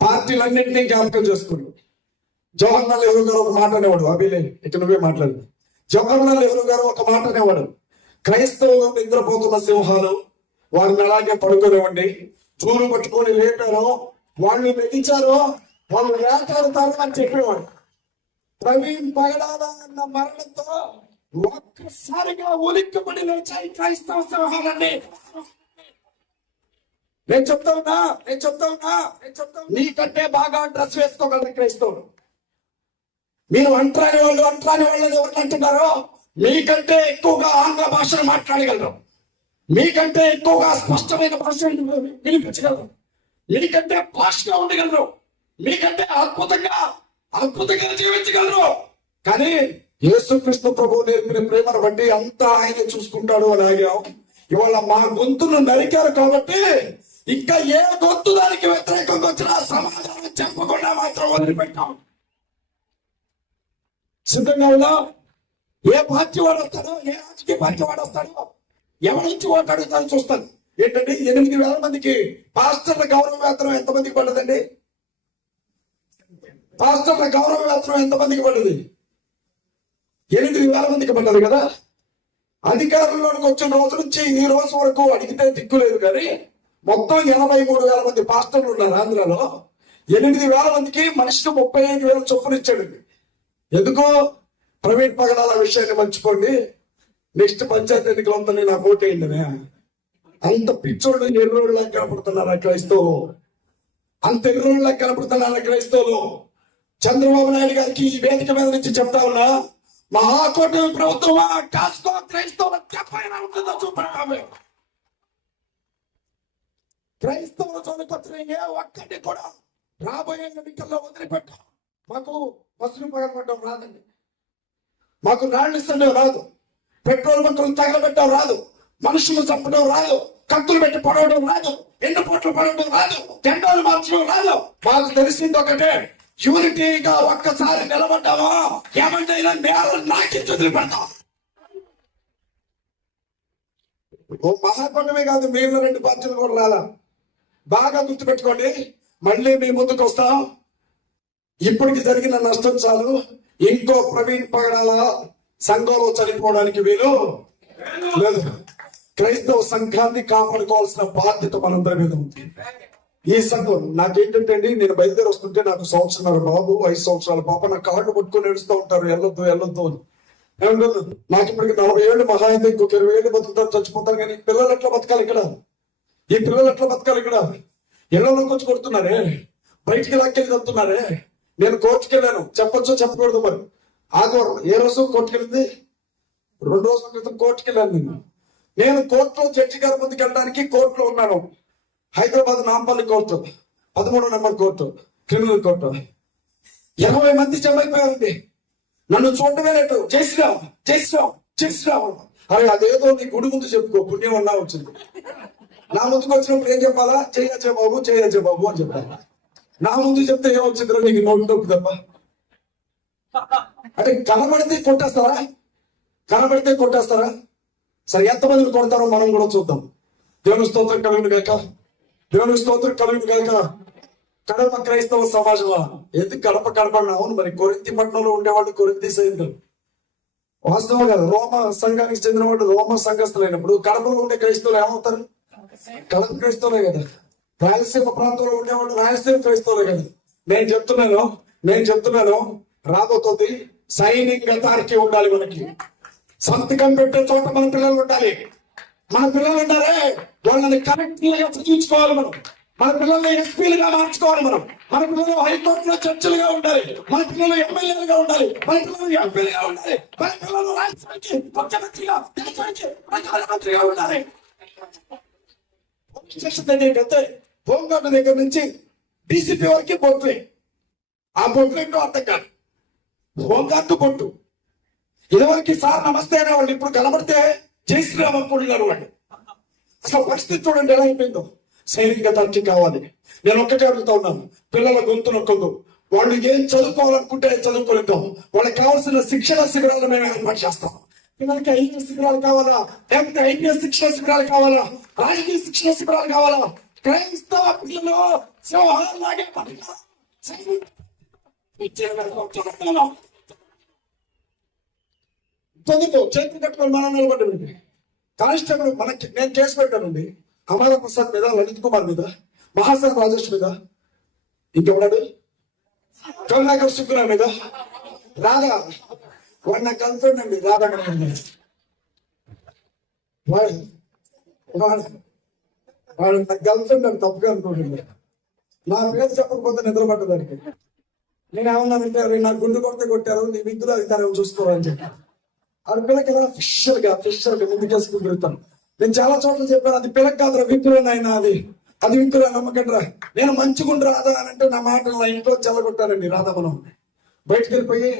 పార్టీలన్నింటినీ జ్ఞాపకం చేసుకోండి. జవహర్లాల్ నెహ్రూ గారు ఒక మాట అనేవాడు, అభిలే ఇక నువ్వే మాట్లాడు. జవహర్లాల్ నెహ్రూ గారు ఒక మాట అనేవాడు, క్రైస్తవులు నిద్రపోతున్న సింహాలు, వారిని అలాగే పడుకోనివ్వండి. చూరు పట్టుకొని లేపారో వాళ్ళు మెగించారో వాళ్ళు వేటాడుతారు అని చెప్పేవాడు. ప్రవీణ్ పగడాల అన్న మరణంతో ఒక్కసారిగా ఉలిక్కిపడి లేచాయి క్రైస్తవ సింహాలండి. నేను చెప్తా ఉన్నా నీకంటే బాగా డ్రెస్ వేసుకోగలరు క్రైస్తవులు. మీరు అంటరాని వాళ్ళని ఎవరిని అంటున్నారో మీకంటే ఎక్కువగా ఆంగ్ల భాషను మాట్లాడగలరు, మీకంటే ఎక్కువగా స్పష్టమైన భాష వినిపించగలరు, మీకంటే భాషగా ఉండగలరు, మీకంటే అద్భుతంగా జీవించగలరు. కానీ యేసుక్రీస్తు ప్రభువు నేర్పిన ప్రేమను బట్టి అంతా ఆయన చూసుకుంటాడు అని ఆగాం. ఇవాళ మా గొంతును నరికారు కాబట్టి ఇంకా ఏ గొంతు దానికి వ్యతిరేకంగా వచ్చినా సమాధానం చెప్పకుండా మాత్రం వదిలిపెట్టాం. సిద్ధంగా ఉన్నా? ఏ పార్టీ వాడు వస్తాడో, ఏ రాజకీయ పార్టీ వాడు వస్తాడో, ఎవరి నుంచి ఓటు అడుగుతాడో చూస్తాను. ఏంటంటే 8,000 మందికి పాస్టర్ల గౌరవ వేతనం ఎంతమందికి పడ్డదండి? పాస్టర్ల గౌరవ వేతనం ఎంతమందికి పడ్డది? 8,000 మందికి పడ్డది కదా. అధికారంలోకి వచ్చిన రోజు నుంచి ఈ రోజు వరకు అడిగితే దిక్కులేదు. కానీ మొత్తం 83,000 మంది పాస్టర్లు ఉన్నారు ఆంధ్రాలో. 8,000 మందికి మనిషికి 35,000 చొప్పున ఇచ్చాడు. ఎందుకో ప్రవీణ్ పగడాల విషయాన్ని మర్చిపోండి. నెక్స్ట్ పంచాయతీ ఎన్నికలంతా నేను నాకు ఓటేయండి. అంత పిచ్చోళ్ళు ఎర్రోళ్ళ కనపడుతున్నారా క్రైస్తవులు? అంత ఎర్రోళ్ళ కనపడుతున్నారా క్రైస్తవులు? చంద్రబాబు నాయుడు గారికి ఈ వేదిక మీద నుంచి చెప్తా ఉన్నా, మహాకూటమి ప్రభుత్వమా కాసుకో క్రైస్తవుల చెప్పైనా ఉంటుందో చూపడం. క్రైస్తవుల జోలికొచ్చిన ఏ ఒక్కటి కూడా రాబోయే ఎన్నికల్లో వదిలిపెట్టాం. మాకు బస్సులు పగలబడ్డం రాదండి, మాకు రాళ్ళు ఇస్తుండే రాదు, పెట్రోల్ బంకులు తగలబెట్టడం రాదు, మనుషులు చంపడం రాదు, కత్తులు పెట్టి పడవడం రాదు, ఎండపోట్లు పడవడం రాదు, జెండాలు మార్చడం రాదు. మాకు తెలిసింది ఒకటే, యూనిటీగా ఒక్కసారి నిలబడ్డామా ఏమంటే నేల నాకి వదిలిపెడతాం. ఓ మహాకూటమే కాదు, మేము 2 పార్టీలు కూడా రాలా. బాగా గుర్తుపెట్టుకోండి. మళ్ళీ మీ ముందుకు వస్తాం. ఇప్పటికి జరిగిన నష్టం చాలు. ఇంకో ప్రవీణ్ పగడాల సంఘంలో చనిపోవడానికి వీలు లేదు. క్రైస్తవ సంఘాన్ని కాపాడుకోవాల్సిన బాధ్యత మనందరి మీద ఉంది. ఈ సంఘం నాకేంటంటే అండి, నేను బయలుదేరి వస్తుంటే నాకు 1 సంవత్సరాల బాబు, 5 సంవత్సరాల పాప నా కాళ్ళు పట్టుకుని ఏడుస్తూ ఉంటారు, వెళ్ళొద్దు అని. నాకు ఇప్పటికి 40 ఏళ్ళు, మహా అయితే ఇంకొక 20 ఏళ్ళు బతుకుతారు, చచ్చిపోతారు. కానీ పిల్లలు ఎట్లా బతకాలి ఇక్కడ? ఈ పిల్లలు ఎట్లా బతకాలి ఇక్కడ? ఇళ్లలోకి వచ్చి కొడుతున్నారే, బయటికి లాక్కెళ్ళి వస్తున్నారే. నేను కోర్టుకి వెళ్ళాను, చెప్పొచ్చో చెప్పకూడదు మరి. ఆదివారం ఏ రోజు కోర్టుకి వెళ్ళింది? 2 రోజుల క్రితం కోర్టుకి వెళ్ళాను. నేను కోర్టులో జడ్జి గారి ముందుకు వెళ్ళడానికి కోర్టులో ఉన్నాను. హైదరాబాద్ నాంపల్లి కోర్టు, 13వ నెంబర్ కోర్టు, క్రిమినల్ కోర్టు. 20 మంది జమ అయిపోయారండి. నన్ను చూడటమే లేదు. చేసిరావు. అరే అదేదో నీ గుడి ముందు చెప్పుకో, పుణ్యం అన్నా వచ్చింది. నా ముందుకు వచ్చినప్పుడు ఏం చెప్పాలా? చేయచ్చే బాబు అని చెప్పాలి. నా ముందు చెప్తే ఏమొచ్చిందిరా, నీకు నోటు నొప్పి తప్ప. అంటే కనబడితే కొట్టేస్తారా? సరే, ఎంతమందిని కొడతారో మనం కూడా చూద్దాం. దేవుని స్తోత్రం కలుగును గాక. కడప క్రైస్తవ సమాజంలో ఎందుకు కడప అవును మరి. కొరింథీ పట్టణంలో ఉండేవాళ్ళు కొరింథీ సైనికులు వాస్తవం కదా. రోమ సంఘానికి చెందిన వాళ్ళు రోమ సంఘస్థులైనప్పుడు కడపలో ఉండే క్రైస్తవులు ఏమవుతారు? కడప క్రైస్తవులే కదా. రాయలసీమ ప్రాంతంలో ఉండేవాళ్ళు రాయలసీమ క్రైస్తవులే కదా. నేను చెప్తున్నాను రాబోతుంది సైనిక అథారిటీ ఉండాలి. మనకి సంతకం పెట్టే చోట మన పిల్లలు ఉండాలి. వాళ్ళని కరెక్ట్ గా చదివించుకోవాలి. మన పిల్లల్ని ఎస్పీలుగా మార్చుకోవాలి. మన పిల్లలు హైకోర్టులో జడ్జిలుగా ఉండాలి. మన పిల్లలు ఎమ్మెల్యేలుగా ఉండాలి. మన పిల్లలు ఎంపీలుగా ఉండాలి. మన పిల్లలు రాష్ట్రానికి ముఖ్యమంత్రిగా, దేశానికి ప్రధానమంత్రిగా ఉండాలి. హోంగార్డు దగ్గర నుంచి డీసీపీ వరకు బొట్లే. ఆ బొట్లు ఏంటో అర్థం కాదు. హోంగార్డు బొట్టు. ఇదివరకు సార్ నమస్తే అనేవాళ్ళు, ఇప్పుడు కనబడితే జై శ్రీరామ్ అనుకుంటున్నారు వాళ్ళు. అసలు పరిస్థితి చూడండి ఎలా అయిపోయిందో. సైనిక అథారిటీ కావాలి. నేను ఒక్కటే అడుగుతా ఉన్నాను, పిల్లల గొంతు నొక్కదు. వాళ్ళు ఏం చదువుకోవాలనుకుంటే చదువుకోలేద్దాం. వాళ్ళకి కావాల్సిన శిక్షణ శిబిరాలను మేము ఏర్పాటు చేస్తాం. పిల్లలకి ఐఏఎస్ శిబిరాలు కావాలా, లేకపోతే ఐపీఎస్ శిక్షణ శిబిరాలు కావాలా, రాజకీయ శిక్షణ శిబిరాలు కావాలా, క్రైస్తవ పిల్లలు సింహాలాగే చదువు చేతులు కట్టుకొని మనం నిలబడ్డామండి. కానిస్టేబుల్ మనకి నేను కేసు పెట్టానండి. అమర ప్రసాద్ మీద, లలిత్ కుమార్ మీద, మహాసన్ రాజేష్ మీద, ఇంకెవడాడు కరుణాకర్ శుక్రా మీద, రాధా వాడు నా గర్ల్ ఫ్రెండ్ అండి. రాధా వాడు నా గర్ల్ ఫ్రెండ్ అని తప్పుగా అనుకోండి. నా పేరు చెప్పకపోతే నిద్రపడ్డదానికి నేను ఏమన్నానంటే నా గుండు కొట్టారు, నీ విగ్గులు అధికారం చూసుకోవాలని చెప్పి అది పిల్లకి ఫిషర్ గా ముందుకేసుకుని తిరుగుతాను. నేను చాలా చోట్ల చెప్పాను, అది పిల్లకి కాదు విగ్గులనైనా అది విగ్గులు నమ్మకండి. నేను మంచిగుండు రాధా అని అంటే నా మాటలు నా ఇంట్లో చెల్లగొట్టారండి. రాధా మనోహర్ బయటకు వెళ్ళిపోయి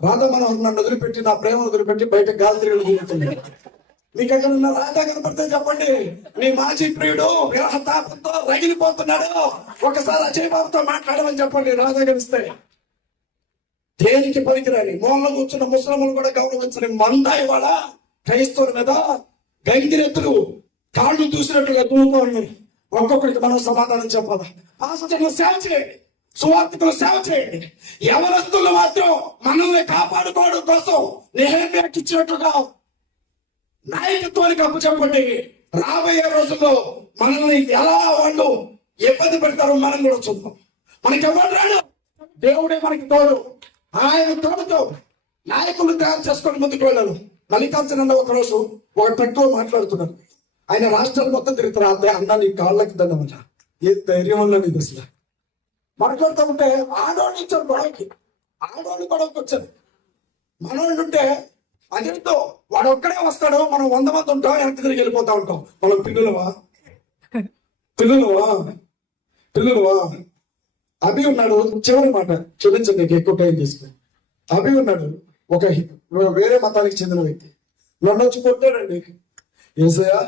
రాధా మనోహర్ నన్ను వదిలిపెట్టి, నా ప్రేమ వదిలిపెట్టి బయట గాలి తిరిగి తిరుగుతుంది. మీకు ఎక్కడున్న రాధా కనపడితే చెప్పండి. నీ మాజీ ప్రియుడు విరహతాపంతో రగిలిపోతున్నాడు, ఒకసారి అజయ్ బాబుతో మాట్లాడమని చెప్పండి. రాధా కలిస్తే దేనికి పనికిరాని మూలలో కూర్చున్న ముస్లింలు కూడా గౌరవించని మందాయి వాళ్ళ క్రైస్తవుల మీద గంగిరెత్తులు కాళ్ళు చూసినట్లుగా దూరుతూ ఉన్నాయి. ఒక్కొక్కరికి మనం సమాధానం చెప్పాలి. పాస్టర్లు సేవ చేయండి, సువార్థికులు సేవ చేయండి. యవనస్తులు మాత్రం మనల్ని కాపాడుకోవడం కోసం నెహెమ్యాకి ఇచ్చినట్లుగా నాయకత్వానికి అప్పు చెప్పండి. రాబోయే రోజుల్లో మనల్ని ఎలా వాళ్ళు ఇబ్బంది పెడతారో మనం కూడా చూద్దాం. మనకి ఎవరు రాడు, దేవుడే మనకి తోడు. ఆయన తోడుతో నాయకులు తయారు చేసుకొని ముందుకు వెళ్ళాను. మల్లికార్జున ఒక రోజు ఒక ట్రక్ లో మాట్లాడుతున్నాను. ఆయన రాష్ట్రాలు మొత్తం తిరుగుతారు. అంతే అన్నా నీ కాళ్ళకి దండమట, ఏ ధైర్యం వల్ల నీకు అసలు మాట్లాడుతూ ఉంటే ఆడవాళ్ళు ఇచ్చారు గొడవకి. ఆడవాళ్ళు గొడవకి వచ్చారు. మనోళ్ళు ఉంటే అదేంటో వాడు ఒక్కడే వస్తాడు, మనం 100 మంది ఉంటాం, వెనక్కి తిరిగి వెళ్ళిపోతా ఉంటాం. మనం పిల్లలువా అభి ఉన్నాడు. చివరి మాట క్షమించండి, నీకు ఎక్కువ టైం తీసుకుని. అభి ఉన్నాడు, ఒక వేరే మతానికి చెందిన వ్యక్తి. నన్ను వచ్చి కొట్టాడండి. ఏసయ్యా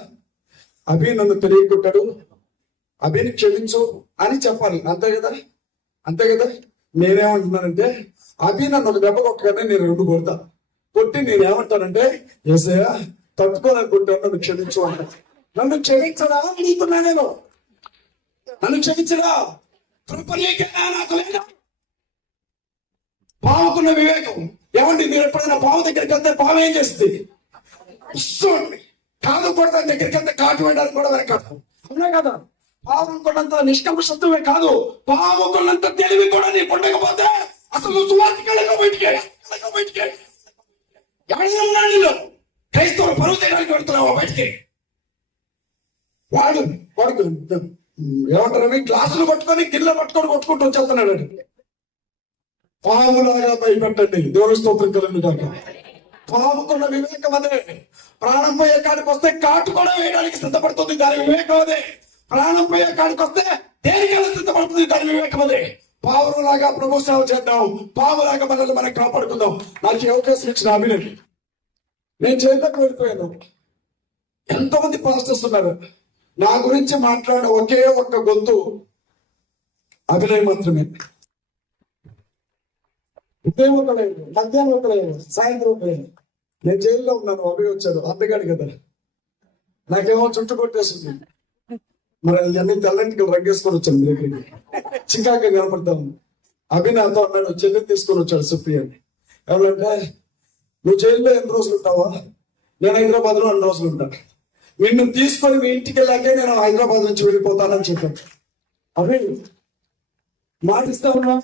అభి నన్ను తిరిగి కొట్టాడు, అభిని క్షమించు అని చెప్పాలి. అంతే కదా. నేనేమంటున్నానంటే అభి నన్ను ఒక దెబ్బ కొట్టగానే నేను 2 కొడతా. కొట్టి నేనేమంటానంటే ఏసయ్యా తట్టుకోలేక కొట్టాను, నన్ను క్షమించు అంటాను. నన్ను క్షమించడా నీకున్నా, నేను నన్ను క్షమించడా నాకు లేదా? పావుకున్న వివేకం ఏమండి? మీరు ఎప్పుడైనా పావు దగ్గరికి వెళ్తే పావు ఏం చేస్తుంది? కాదు కొడతా దగ్గరికి వెళ్తే కాటు వేయడానికి కూడా వెనకాడు. అవునా కదా? పావుకున్నంత నిష్కల్మషత్వమే కాదు, పావుకున్నంత తెలివి కూడా నీకు ఉండకపోతే అసలు నువ్వు సువార్తికెళ్ళక బయటికి ఎవరైనా ఉన్నాడు. క్రైస్తవులు పరువు చేయడానికి వెళ్తున్నావా బయటికి? వాడు ఏమంటారు, గ్లాసులు పట్టుకొని గిన్నె పట్టుకొని కొట్టుకుంటూ వచ్చేస్తున్నాడు. పాములాగా భయపెట్టండి. దేవుని స్తోత్రం కలుగుతాక. పాముకున్న వివేకం అదే. ప్రాణం పోయే కాడికి వస్తే కాటు కూడా వేయడానికి సిద్ధపడుతుంది, దాని వివేకం అదే. ప్రాణం పోయే కాడికి వస్తే దేనికైనా సిద్ధపడుతుంది, దాని వివేకం అదే. పావులాగా ప్రభు సేవ చేద్దాం, పావులాగా మనల్ని మనం కాపాడుకుందాం. నాకు ఈ అవకాశం ఇచ్చిన అభినయ్ నేను చేతకు వెళ్ళిపోయాను. ఎంతోమంది పాస్టర్స్ ఉన్నారు. నా గురించి మాట్లాడిన ఒకే ఒక్క గొంతు అభినయ్ మాత్రమే. ఉదయం ఒకలేదు, మధ్యాహ్నం ఒకలేదు, సాయంత్రం ఒకలేదు. నేను జైల్లో ఉన్నాను, అభి వచ్చాడు. అందగాడు కదా, నాకేమో చుట్టు కొట్టేసింది. మరి అన్ని తెల్లంటికి రగ్గేసుకొని వచ్చాను దగ్గరికి. చికాగా కనపడతాను. అభి నాతో అన్నాడు, చెల్లిని తీసుకొని వచ్చాడు సుప్రియ అని. ఎవరంటే నువ్వు జైల్లో ఎన్ని రోజులు ఉంటావా? నేను హైదరాబాద్ లో 2 రోజులు ఉంటాను. నిన్ను తీసుకొని మీ ఇంటికి వెళ్ళాకే నేను హైదరాబాద్ నుంచి వెళ్ళిపోతానని చెప్పాను. అవి మాటిస్తా ఉన్నా.